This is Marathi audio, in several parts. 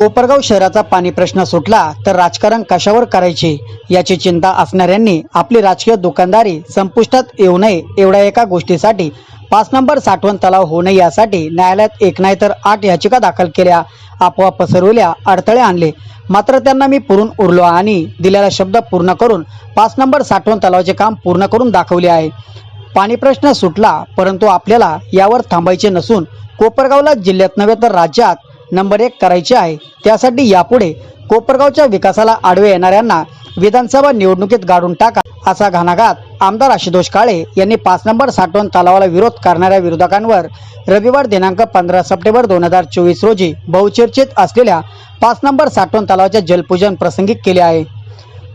कोपरगाव शहराचा पाणी प्रश्न सुटला तर राजकारण कशावर करायचे याची चिंता असणाऱ्यांनी आपली राजकीय दुकानदारी संपुष्टात येऊ नये एवढ्या एका गोष्टीसाठी. पाच नंबर साठवण तलाव होऊ नये यासाठी न्यायालयात एक नाही तर आठ याचिका दाखल केल्या आपोआप पसरवल्या अडथळे आणले. मात्र त्यांना मी पुरून उरलो आणि दिलेला शब्द पूर्ण करून पाच नंबर साठवण तलावाचे काम पूर्ण करून दाखवले आहे. पाणी प्रश्न सुटला परंतु आपल्याला यावर थांबायचे नसून कोपरगावला जिल्ह्यात नव्हे तर राज्यात नंबर एक करायची आहे. त्यासाठी यापुढे कोपरगावच्या विकासाला आडवे येणाऱ्यांना विधानसभा निवडणुकीत गाडून टाका असा घणाघात आमदार आशुतोष काळे यांनी पाच नंबर साठवण तलावाला विरोध करणाऱ्या विरोधकांवर रविवार दिनांक पंधरा सप्टेंबर दोन हजार चोवीस रोजी बहुचर्चित असलेल्या पाच नंबर साठवण तलावाच्या जलपूजन प्रसंगी केले आहे.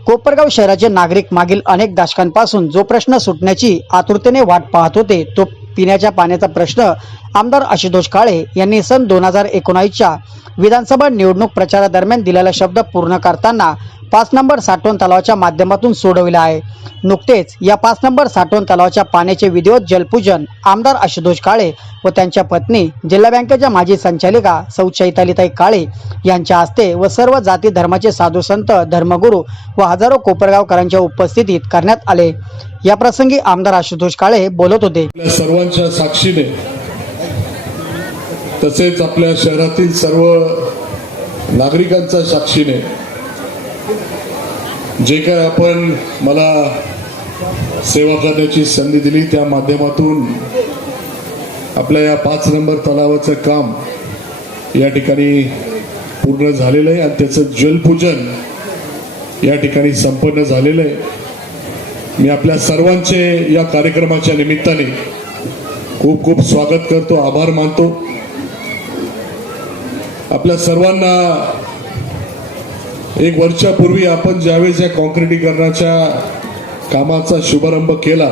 कोपरगाव शहराचे नागरिक मागील अनेक दशकांपासून जो प्रश्न सुटण्याची आतुरतेने वाट पाहत होते तो पिण्याच्या पाण्याचा प्रश्न आमदार आशुतोष काळे यांनी सन दोन हजार एकोणावीसच्या विधानसभा निवडणूक प्रचारादरम्यान दिलेला शब्द पूर्ण करताना पाच नंबर साठवण तलावाच्या माध्यमातून सोडविला आहे. नुकतेच या पाच नंबर साठवण तलावाच्या पाण्याचे विधिवत जलपूजन आमदार आशुतोष काळे व त्यांच्या पत्नी जिल्हा बँकेच्या माजी संचालिका सौ चैतालीताई काळे यांच्या हस्ते व सर्व जाती धर्माचे साधू संत धर्मगुरू व हजारो कोपरगावकरांच्या उपस्थितीत करण्यात आले. या प्रसंगी आमदार आशुतोष काळे बोलत होते. सर्वांच्या साक्षीने तसेच आपल्या शहरातील सर्व नागरिकांच्या साक्षीने जे काय आपण मला सेवा करण्याची संधी दिली त्या माध्यमातून आपल्या या पाच नंबर तलावाचं काम या ठिकाणी पूर्ण झालेलं आहे आणि त्याचं जलपूजन या ठिकाणी संपन्न झालेलं आहे. मी आपल्या सर्वांचे या कार्यक्रमाच्या निमित्ताने खूप खूप स्वागत करतो आभार मानतो. आपल्या सर्वांना एक वर्षापूर्वी आपण ज्यावेळेस या कॉन्क्रिटीकरणाच्या कामाचा शुभारंभ केला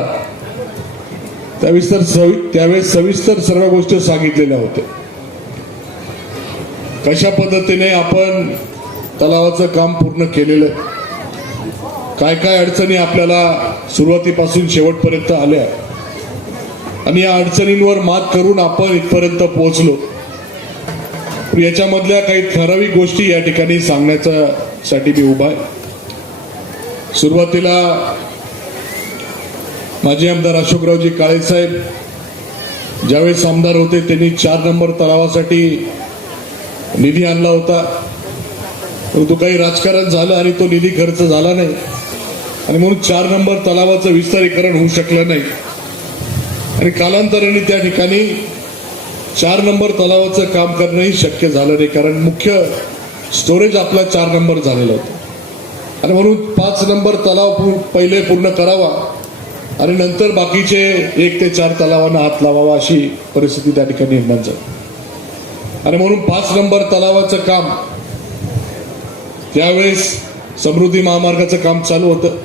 त्यावेळेस तर सवि त्यावेळेस सविस्तर सर्व गोष्टी सांगितलेल्या होत्या. कशा पद्धतीने आपण तलावाचं काम पूर्ण केलेलं काय काय अडचणी आपल्याला सुरुवातीपासून शेवटपर्यंत आल्या आणि या अडचणींवर मात करून आपण इथपर्यंत पोहोचलो. याच्यामधल्या काही ठराविक गोष्टी या ठिकाणी सांगण्याच्या साठी मी उभा आहे. सुरुवातीला माजी आमदार अशोकरावजी काळे साहेब ज्यावेळेस आमदार होते त्यांनी चार नंबर तलावासाठी निधी आणला होता. परंतु काही राजकारण झालं आणि तो निधी खर्च झाला नाही. आणि म्हणून चार नंबर तलावाचं विस्तारीकरण होऊ शकलं नाही. आणि कालांतराने त्या ठिकाणी चार नंबर तलावाचं काम करणंही शक्य झालं नाही कारण मुख्य स्टोरेज आपला चार नंबर झालेला होता. आणि म्हणून पाच नंबर तलाव पहिले पूर्ण करावा आणि नंतर बाकीचे एक ते चार तलावांना हात लावावा अशी परिस्थिती त्या ठिकाणी निर्माण झाली. आणि म्हणून पाच नंबर तलावाचं काम त्यावेळेस समृद्धी महामार्गाचं काम चालू होतं.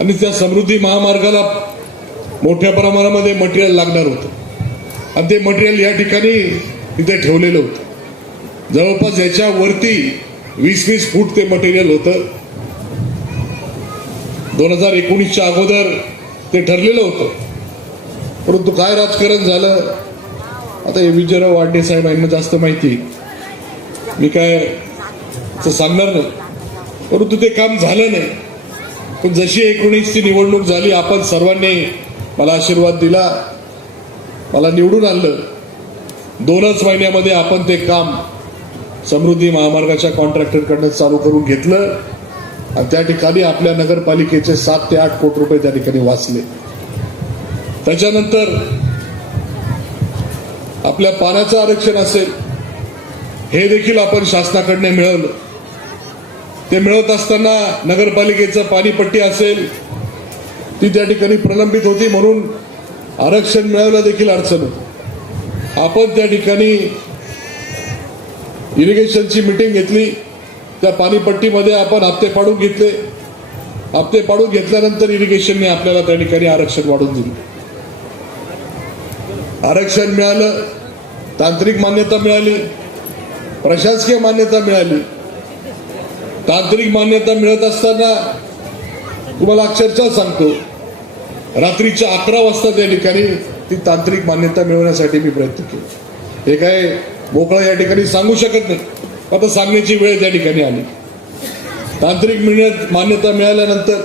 आणि त्या समृद्धी महामार्गाला मोठ्या प्रमाणामध्ये मटेरियल लागणार होतं. आणि ते मटेरियल या ठिकाणी तिथे ठेवलेलं होतं. जवळपास याच्या वरती वीस वीस फूट ते मटेरियल होतं. दोन हजार एकोणीसच्या अगोदर ते ठरलेलं होतं. परंतु काय राजकारण झालं? आता हे विजयराव वाडे साहेब यांना जास्त माहिती मी काय असं सांगणार नाही. परंतु ते काम झालं नाही. पण जशी एकोणीसची निवडणूक झाली आपण सर्वांनी मला आशीर्वाद दिला. मला निवडून आणलं. दोनच महिन्यामध्ये आपण ते काम समृद्धी महामार्गाच्या कॉन्ट्रॅक्टरकडनं चालू करून घेतलं आणि त्या ठिकाणी आपल्या नगरपालिकेचे सात ते आठ कोटी रुपये त्या ठिकाणी वाचले. त्याच्यानंतर आपल्या पाण्याचं आरक्षण असेल हे देखील आपण शासनाकडनं मिळवलं. ते मिळवत असताना नगरपालिकेचं पाणीपट्टी असेल ती त्या ठिकाणी प्रलंबित होती म्हणून आरक्षण मिळवलं देखील अडचण. होती आपण त्या ठिकाणी इरिगेशनची मिटिंग घेतली. त्या पाणीपट्टीमध्ये आपण हप्ते पाडून घेतले. हप्ते पाडून घेतल्यानंतर इरिगेशनने आपल्याला त्या ठिकाणी आरक्षण वाढून दिलं. आरक्षण मिळालं तांत्रिक मान्यता मिळाली प्रशासकीय मान्यता मिळाली. तांत्रिक मान्यता मिळत असताना तुम्हाला अक्षरशः सांगतो रात्रीच्या अकरा वाजता त्या ठिकाणी ती तांत्रिक मान्यता मिळवण्यासाठी मी प्रयत्न केला. हे काय मोकळा या ठिकाणी सांगू शकत नाही. आता सांगण्याची वेळ त्या ठिकाणी आली. तांत्रिक मिळण्यात मान्यता मिळाल्यानंतर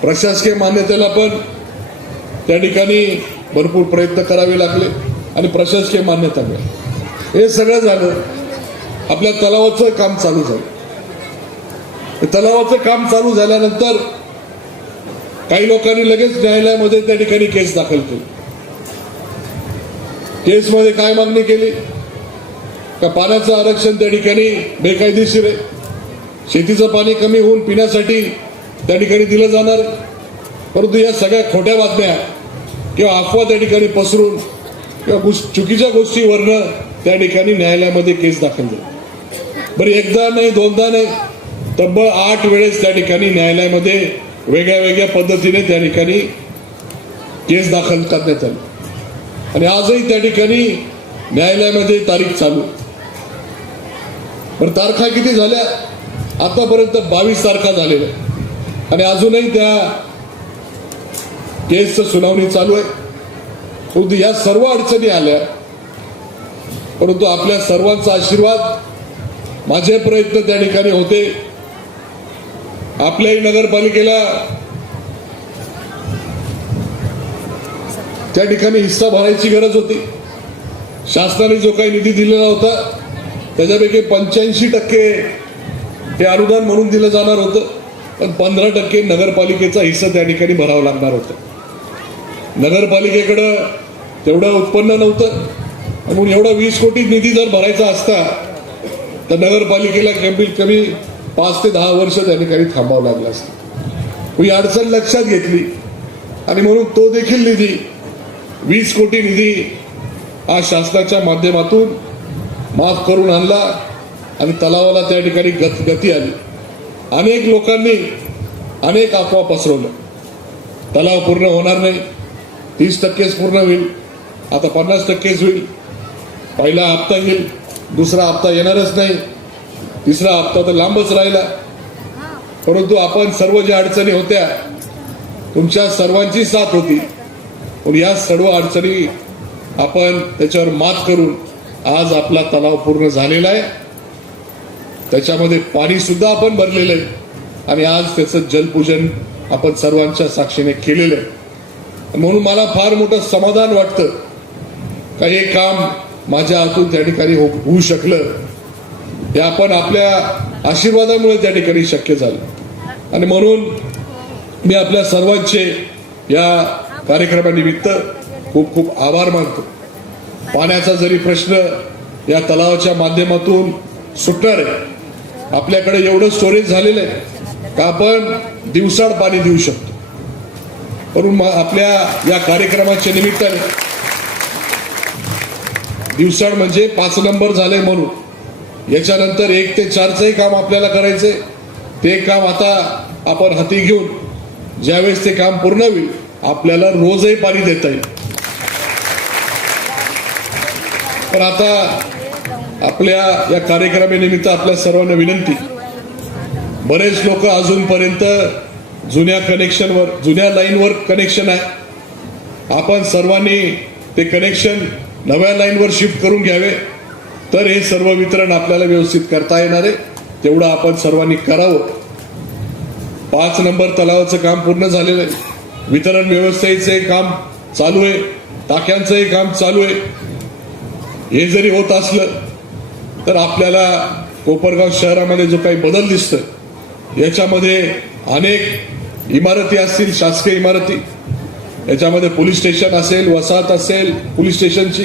प्रशासकीय मान्यतेला पण त्या ठिकाणी भरपूर प्रयत्न करावे लागले आणि प्रशासकीय मान्यता मिळाली. हे सगळं झालं. आपल्या तलावाचं काम चालू झालं. तलावाचं काम चालू झाल्यानंतर काही लोकांनी लगेच न्यायालयामध्ये त्या ठिकाणी केस दाखल केली. केसमध्ये काय मागणी केली? का पाण्याचं आरक्षण त्या ठिकाणी बेकायदेशीर आहे? शेतीचं पाणी कमी होऊन पिण्यासाठी त्या ठिकाणी दिलं जाणार परंतु या सगळ्या खोट्या बातम्या किंवा अफवा त्या ठिकाणी पसरून किंवा चुकीच्या गोष्टीवरनं त्या ठिकाणी न्यायालयामध्ये केस दाखल झाली. बरं एकदा नाही दोनदा नाही तब्बल आठ वेळेस त्या ठिकाणी न्यायालयामध्ये वेगळ्या वेगळ्या पद्धतीने त्या ठिकाणी केस दाखल करण्यात आली. आणि आजही त्या ठिकाणी न्यायालयामध्ये तारीख चालू. पण तारखा किती झाल्या? आतापर्यंत बावीस तारखा झालेल्या आणि अजूनही त्या केसचं सुनावणी चालू आहे. परंतु या सर्व अडचणी आल्या. परंतु आपल्या सर्वांचा आशीर्वाद माझे प्रयत्न त्या ठिकाणी होते. आपल्याही नगरपालिकेला त्या ठिकाणी हिस्सा भरायची गरज होती. शासनाने जो काही निधी दिलेला होता त्याच्यापैकी पंच्याऐंशी टक्के हे अनुदान म्हणून दिलं जाणार होतं पण पंधरा टक्के नगरपालिकेचा हिस्सा त्या ठिकाणी भरावा लागणार होता. नगरपालिकेकडं तेवढं उत्पन्न नव्हतं म्हणून एवढा वीस कोटी निधी जर भरायचा असता तर नगरपालिकेला कमीत कमी पाच ते दहा वर्ष त्या ठिकाणी थांबावं लागलं असतं. ही अडचण लक्षात घेतली. आणि म्हणून तो देखील निधी वीस कोटी निधी हा शासनाच्या माध्यमातून माफ करून आणला आणि तलावाला त्या ठिकाणी गत गती आली. अनेक लोकांनी अनेक अफवा पसरवल्या. तलाव पूर्ण होणार नाही. तीस टक्केच पूर्ण होईल. आता पन्नास टक्केच होईल. पहिला हप्ता येईल. दुसरा हप्ता येणारच नाही. तिसरा हप्ता तर लांबच राहिला. परंतु आपण सर्व ज्या अडचणी होत्या तुमच्या सर्वांची साथ होती. पण या सर्व अडचणी आपण त्याच्यावर मात करून आज आपला तलाव पूर्ण झालेला आहे. त्याच्यामध्ये पाणी सुद्धा आपण भरलेलं आहे. आणि आज त्याचं जलपूजन आपण सर्वांच्या साक्षीने केलेलं आहे. म्हणून मला फार मोठं समाधान वाटतं का हे काम माझ्या हातून त्या ठिकाणी हो- होऊ शकलं. हे आपण आपल्या आशीर्वादामुळे त्या ठिकाणी शक्य झालं. आणि म्हणून मी आपल्या सर्वांचे या कार्यक्रमानिमित्त खूप खूप आभार मानतो. पाण्याचा जरी प्रश्न या तलावाच्या माध्यमातून सुटणार आहे आपल्याकडे एवढं स्टोरेज झालेलं आहे का आपण दिवसाड पाणी देऊ शकतो. म्हणून आपल्या या कार्यक्रमाच्या निमित्ताने दिवसाड म्हणजे पाच नंबर झाले म्हणून याच्यानंतर एक ते चारचंही काम आपल्याला करायचंय. ते काम आता आपण हाती घेऊन ज्यावेळेस ते काम पूर्ण होईल आपल्याला रोजही पाणी देता येईल. पण आता आपल्या या कार्यक्रमानिमित्त आपल्या सर्वांना विनंती. बरेच लोक अजूनपर्यंत जुन्या कनेक्शनवर जुन्या लाईनवर कनेक्शन आहे. आपण सर्वांनी ते कनेक्शन नव्या लाईनवर शिफ्ट करून घ्यावे. तर हे सर्व वितरण आपल्याला व्यवस्थित करता येणार आहे. तेवढं आपण सर्वांनी करावं. पाच नंबर तलावाचं काम पूर्ण झालेलं आहे. वितरण व्यवस्थेचे काम चालू आहे. टाक्यांचंही काम चालू आहे. हे जरी होत असलं तर आपल्याला कोपरगाव शहरामध्ये जो काही बदल दिसतोय याच्यामध्ये अनेक इमारती असतील शासकीय इमारती. याच्यामध्ये पोलीस स्टेशन असेल वसाहत असेल पोलीस स्टेशनची.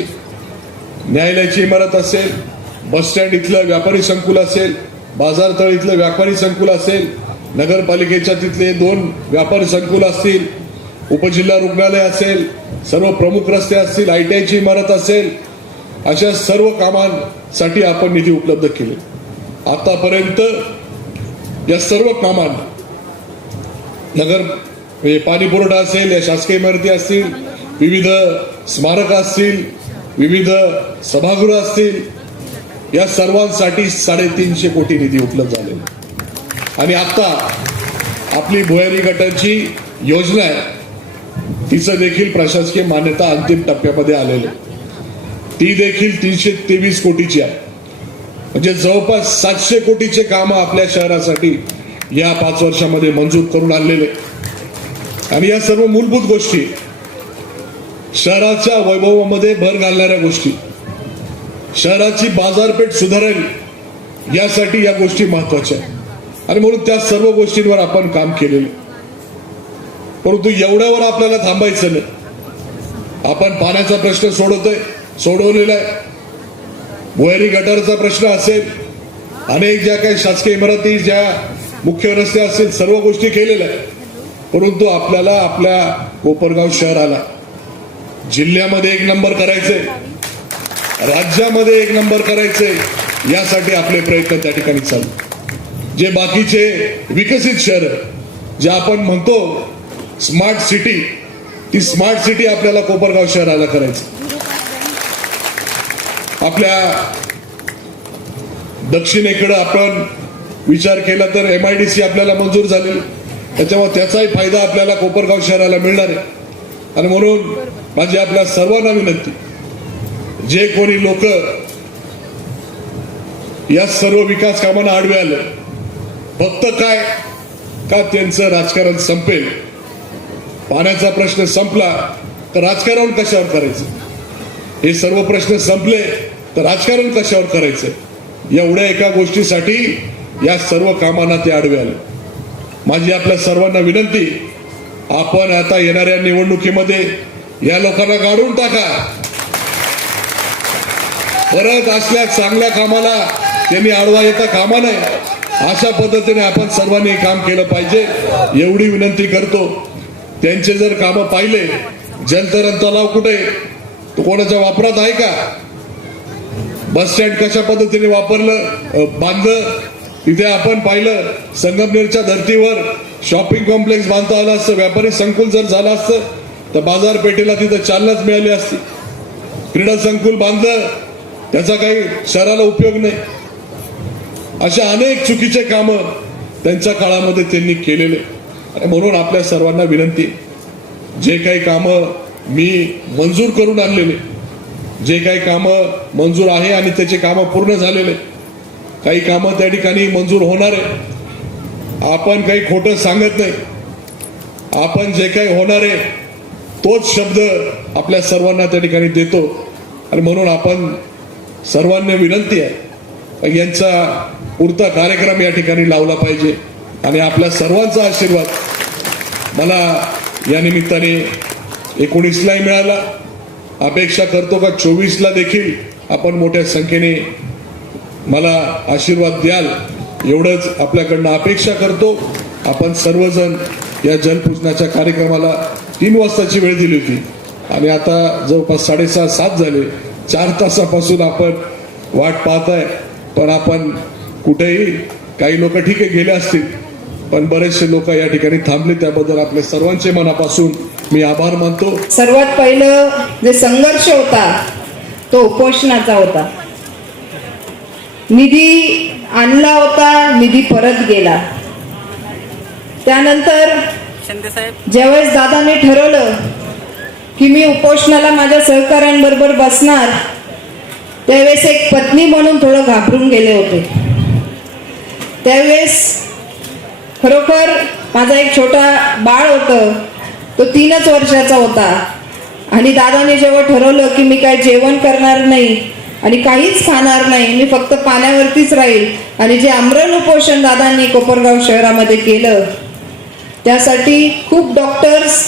न्यायालयाची इमारत असेल बसस्टँड इथलं व्यापारी संकुल असेल बाजारतळ इथलं व्यापारी संकुल असेल नगरपालिकेच्या तिथले दोन व्यापारी संकुल असतील उपजिल्हा रुग्णालय असेल सर्व प्रमुख रस्ते असतील आय टी आयची इमारत असेल अशा सर्व कामांसाठी आपण निधी उपलब्ध केले. आतापर्यंत या सर्व कामांना नगर म्हणजे पाणी पुरवठा असेल या शासकीय इमारती असतील विविध स्मारक असतील विविध सभागृह असतील या सर्वांसाठी साडेतीनशे कोटी निधी उपलब्ध झाले आणि आता आपली भुयारी गटाची योजना आहे तिचं देखील प्रशासकीय मान्यता अंतिम टप्प्यामध्ये आलेली ती देखील तीनशे तेवीस कोटीची आहे. म्हणजे जवळपास सातशे कोटीचे काम आपल्या शहरासाठी या पाच वर्षामध्ये मंजूर करून आणलेले आणि या सर्व मूलभूत गोष्टी शहराच्या वैभवामध्ये भर घालणाऱ्या गोष्टी. शहराची बाजारपेठ सुधारेल यासाठी या गोष्टी महत्त्वाच्या आणि म्हणून त्या सर्व गोष्टींवर आपण काम केलेलं परंतु एवढ्यावर आपल्याला थांबायचं नाही. आपण पाण्याचा प्रश्न सोडवतोय सोडवलेला आहे. भुयारी गटारचा प्रश्न असेल अनेक ज्या काही शासकीय इमारती ज्या मुख्य रस्ते असतील सर्व गोष्टी केलेल्या आहेत. परंतु आपल्याला आपल्या कोपरगाव शहराला जिल्ह्यामध्ये एक नंबर करायचंय. राज्यामध्ये एक नंबर करायचंय. यासाठी आपले प्रयत्न त्या ठिकाणी चालू. जे बाकीचे विकसित शहर जे आपण म्हणतो स्मार्ट सिटी ती स्मार्ट सिटी आपल्याला कोपरगाव शहराला करायची. आपल्या दक्षिणेकडे आपण विचार केला तर एम आय डी सी आपल्याला मंजूर झालेली त्याच्यामुळे त्याचाही फायदा आपल्याला कोपरगाव शहराला मिळणार आहे. आणि म्हणून माझी आपल्या सर्वांना विनंती जे कोणी लोक या सर्व विकास कामांना आडवे आले फक्त काय का त्यांचं राजकारण संपेल? पाण्याचा प्रश्न संपला तर राजकारण कशावर करायचं? हे सर्व प्रश्न संपले तर राजकारण कशावर करायचं? एवढ्या एका गोष्टीसाठी या सर्व कामांना ते आडवे आले. माझी आपल्या सर्वांना विनंती आपण आता येणाऱ्या निवडणुकीमध्ये या लोकांना काढून टाका. परत असल्या चांगल्या कामाला त्यांनी आडवा येता कामा नये. अशा पद्धतीने आपण सर्वांनी हे काम केलं पाहिजे. एवढी विनंती करतो. त्यांचे जर कामं पाहिले जलतरण तलाव कुठे? तो कोणाच्या वापरात आहे का? बस स्टँड कशा पद्धतीने वापरलं? बांधलं? तिथे आपण पाहिलं संगमनेरच्या धर्तीवर शॉपिंग कॉम्प्लेक्स बांधता आलं असतं व्यापारी संकुल जर झालं असतं तर बाजारपेठेला तिथं चालनाच मिळाली असती. क्रीडा संकुल बांधलं त्याचा काही शहराला उपयोग नाही. अशा अनेक चुकीचे कामं त्यांच्या काळामध्ये त्यांनी केलेले. आणि म्हणून आपल्या सर्वांना विनंती जे काही कामं मी मंजूर करून आणलेले जे काही कामं मंजूर आहे आणि त्याचे कामं पूर्ण झालेले काही कामं त्या ठिकाणी मंजूर होणार आहे. आपण काही खोटं सांगत नाही. आपण जे काही होणार आहे तोच शब्द आपल्या सर्वांना त्या ठिकाणी देतो. आणि म्हणून आपण सर्वांना विनंती आहे यांचा पुरता कार्यक्रम या ठिकाणी लावला पाहिजे. आणि आपल्या सर्वांचा आशीर्वाद मला या निमित्ताने एकोणीसलाही मिळाला. अपेक्षा करतो का चोवीसला देखील आपण मोठ्या संख्येने मला आशीर्वाद द्याल. एवढंच आपल्याकडनं अपेक्षा करतो. आपण सर्वजण या जलपूजनाच्या कार्यक्रमाला तीन वाजताची वेळ दिली होती. आणि आता जवळपास साडेसहा सात झाले. चार तासापासून आपण वाट पाहताय. पण आपण कुठेही काही लोक ठीक आहे गेले असतील. पण बरेचसे लोक या ठिकाणी थांबले. त्याबद्दल आपल्या सर्वांचे मनापासून मी आभार मानतो. सर्वात पहिलं जे संघर्ष होता तो उपोषणाचा होता. निधी आणला होता निधी परत गेला. त्यानंतर ज्यावेळेस दादाने ठरवलं की मी उपोषणाला माझ्या सहकाऱ्यांबरोबर बसणार त्यावेळेस एक पत्नी म्हणून थोडं घाबरून गेले होते. त्यावेळेस खरोखर माझा एक छोटा बाळ होतं तो तीनच वर्षाचा होता. आणि दादाने जेव्हा ठरवलं की मी काय जेवण करणार नाही आणि काहीच खाणार नाही. मी फक्त पाण्यावरतीच राहील. आणि जे आमरण उपोषण दादांनी कोपरगाव शहरामध्ये केलं त्यासाठी खूप डॉक्टर्स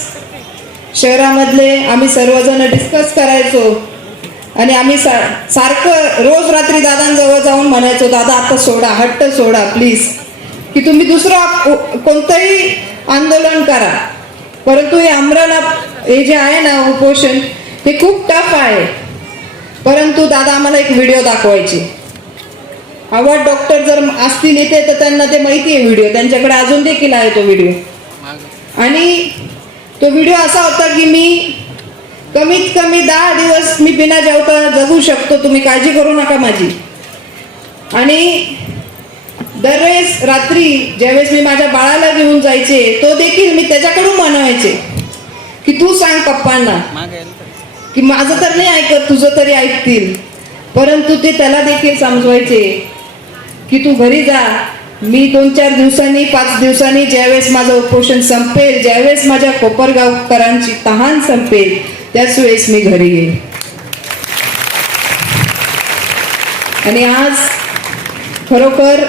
शहरामधले आम्ही सर्वजण डिस्कस करायचो. आणि आम्ही सा सारखं रोज रात्री दादांजवळ जाऊन म्हणायचो दादा आता सोडा हट्ट सोडा प्लीज की तुम्ही दुसरं कोणतंही आंदोलन करा. परंतु हे आमरण आप- हे जे आहे ना उपोषण हे खूप टफ आहे. परंतु दादा आम्हाला एक व्हिडिओ दाखवायची. आवड डॉक्टर जर असतील इथे तर त्यांना ते माहिती आहे व्हिडिओ त्यांच्याकडे अजून देखील आहे तो व्हिडिओ आणि तो व्हिडिओ असा होता की मी कमीत कमी दहा दिवस मी बिना जेवता जगू शकतो. तुम्ही काळजी करू नका माझी. आणि दरवेळेस रात्री ज्यावेळेस मी माझ्या बाळाला घेऊन जायचे तो देखील मी त्याच्याकडून म्हणायचे की तू सांग पप्पांना. की माझं तर नाही ऐकत तुझं तरी ऐकतील. परंतु ते त्याला देखील समजवायचे की तू घरी जा. मी दोन चार दिवसांनी पाच दिवसांनी ज्यावेळेस माझं उपोषण संपेल ज्यावेळेस माझ्या कोपरगावकरांची तहान संपेल त्याच वेळेस मी घरी येईल आणि आज खरोखर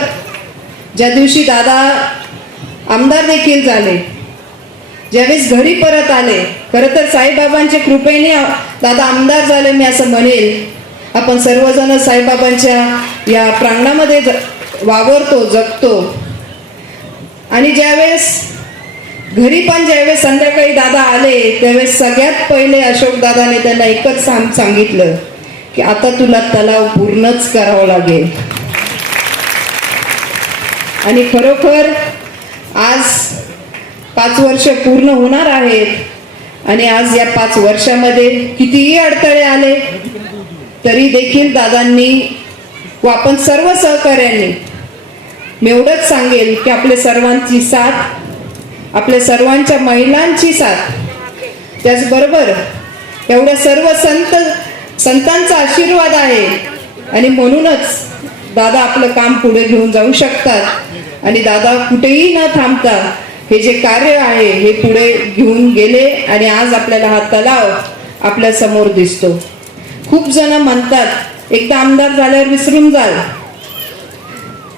ज्या दिवशी दादा आमदार देखील झाले ज्यावेळेस घरी परत आले खरं तर साईबाबांच्या कृपेने दादा आमदार झाले मी असं म्हणेल. आपण सर्वजण साईबाबांच्या या प्रांगणामध्ये वावरतो जगतो. आणि ज्यावेळेस घरी पण ज्यावेळेस संध्याकाळी दादा आले त्यावेळेस सगळ्यात पहिले अशोक दादाने त्यांना एकच सांग सांगितलं की आता तुला तलाव पूर्णच करावं लागेल. आणि खरोखर आज पाच वर्ष पूर्ण होणार आहेत. आणि आज या पाच वर्षामध्ये कितीही अडथळे आले तरी देखील दादांनी व आपण सर्व सहकार्यांनी मी एवढंच सांगेल की आपल्या सर्वांची साथ आपल्या सर्वांच्या महिलांची साथ त्याचबरोबर एवढ्या सर्व संत संतांचा आशीर्वाद आहे. आणि म्हणूनच दादा आपलं काम पुढे घेऊन जाऊ शकतात. आणि दादा कुठेही न थांबता हे जे कार्य आहे हे पुढे घेऊन गेले आणि आज आपल्याला हा तलाव आपल्यासमोर दिसतो. खूप जण म्हणतात एकदा आमदार झाल्यावर विसरून जाल.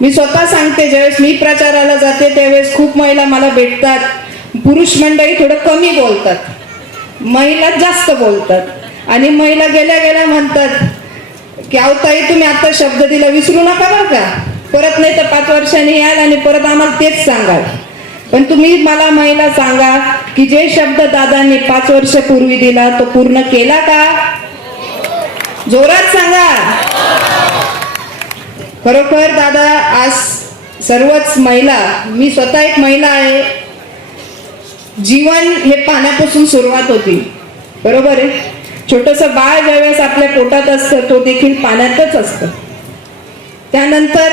मी स्वतः सांगते ज्यावेळेस मी प्रचाराला जाते त्यावेळेस खूप महिला मला भेटतात. पुरुष मंडळी थोडं कमी बोलतात. महिला जास्त बोलतात. आणि महिला गेल्या गेल्या म्हणतात की अहो तुम्ही आता शब्द दिला विसरू नका बरं का? परत नाही तर पाच वर्षांनी याल आणि परत आम्हाला तेच सांगाल. पण तुम्ही मला महिला सांगा की जे शब्द दादांनी पाच वर्ष पूर्वी दिला तो पूर्ण केला का? जोरात सांगा. खरोखर दादा आज सर्वच महिला मी स्वतः एक महिला आहे. जीवन हे पाण्यापासून सुरुवात होती. बरोबर आहे? छोटस बाळ ज्यावेळेस आपल्या पोटात असतं तो देखील पाण्यातच असतं. त्यानंतर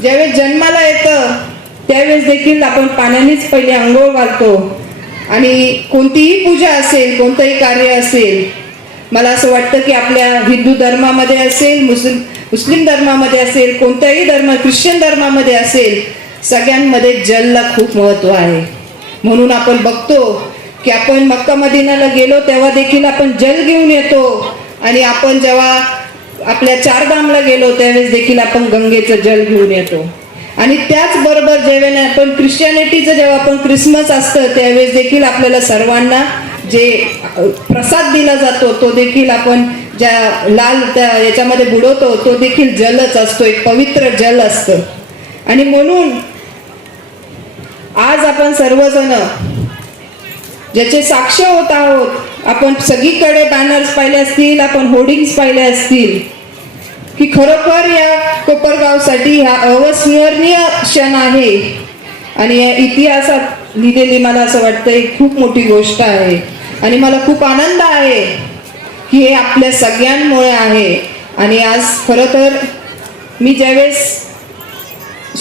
ज्यावेळेस जन्माला येतं त्यावेळेस देखील आपण पाण्यानेच पहिले आंघोळ घालतो. आणि कोणतीही पूजा असेल कोणतंही कार्य असेल मला असं वाटतं की आपल्या हिंदू धर्मामध्ये असेल मुस्लिम मुस्लिम धर्मामध्ये असेल कोणत्याही धर्म ख्रिश्चन धर्मामध्ये असेल सगळ्यांमध्ये जलला खूप महत्त्व आहे. म्हणून आपण बघतो की आपण मक्का मदिनाला गेलो तेव्हा देखील आपण जल घेऊन येतो. आणि आपण जेव्हा आपल्या चारधामला गेलो त्यावेळेस देखील आपण गंगेचं जल घेऊन येतो. आणि त्याचबरोबर ज्यावेळेला आपण क्रिश्चियनिटीचं जेव्हा आपण क्रिसमस असतं त्यावेळेस देखील आपल्याला सर्वांना जे प्रसाद दिला जातो तो देखील आपण ज्या लाल त्या याच्यामध्ये बुडवतो तो देखील जलच असतो एक पवित्र जल असतं. आणि म्हणून आज आपण सर्वजण ज्याचे साक्ष होत आहोत आपण सगळीकडे बॅनर्स पाहिले असतील आपण होर्डिंग्स पाहिले असतील की खरोखर या कोपरगावसाठी हा अविस्मरणीय क्षण आहे. आणि या इतिहासात लिहिलेली मला असं वाटतं एक खूप मोठी गोष्ट आहे. आणि मला खूप आनंद आहे की हे आपल्या सगळ्यांमुळे आहे. आणि आज खरं तर मी ज्यावेळेस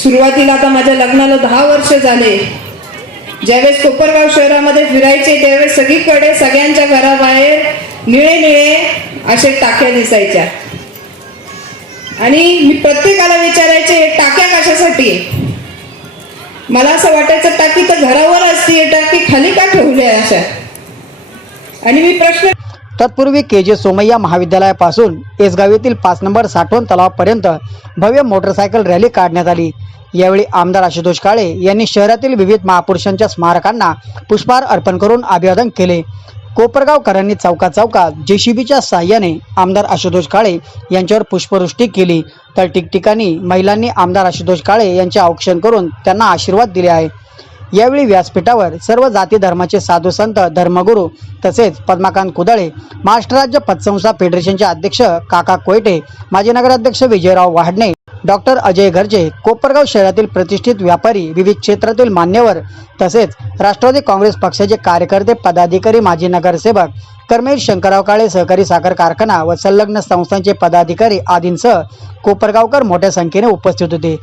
सुरुवातीला आता माझ्या लग्नाला दहा वर्ष झाले ज्यावेळेस कोपरगाव शहरामध्ये फिरायचे त्यावेळेस सगळीकडे सगळ्यांच्या घराबाहेर निळे निळे असे टाक्या दिसायच्या. आणि मी प्रत्येकाला विचारायचे टाक्या कशासाठी? मला असं वाटायचं टाकी तर घरावर असते टाकी खाली का ठेवली आहे अशा? आणि मी प्रश्न तत्पूर्वी के जे सोमय्या महाविद्यालयापासून एसगाव येथील पाच नंबर साठवण तलावापर्यंत भव्य मोटरसायकल रॅली काढण्यात आली. यावेळी आमदार आशुतोष काळे यांनी शहरातील विविध महापुरुषांच्या स्मारकांना पुष्पहार अर्पण करून अभिवादन केले. कोपरगावकरांनी चौका चौकात जेसीबीच्या साह्याने आमदार आशुतोष काळे यांच्यावर पुष्पवृष्टी केली. तर ठिकठिकाणी महिलांनी आमदार आशुतोष काळे यांचे औक्षण करून त्यांना आशीर्वाद दिले आहे यावेळी व्यासपीठावर सर्व जाती धर्माचे साधू संत धर्मगुरू तसेच पद्माकांत कुदळे महाराष्ट्र राज्य पतसंस्था फेडरेशनचे अध्यक्ष काका कोयटे माजी नगराध्यक्ष विजयराव वाडणे डॉक्टर अजय गर्जे कोपरगाव शहरातील प्रतिष्ठित व्यापारी विविध क्षेत्रातील मान्यवर तसेच राष्ट्रवादी काँग्रेस पक्षाचे कार्यकर्ते पदाधिकारी माजी नगरसेवक कर्मेश शंकरराव काळे सहकारी साखर कारखाना व संलग्न संस्थांचे पदाधिकारी आदींसह कोपरगावकर मोठ्या संख्येने उपस्थित होते.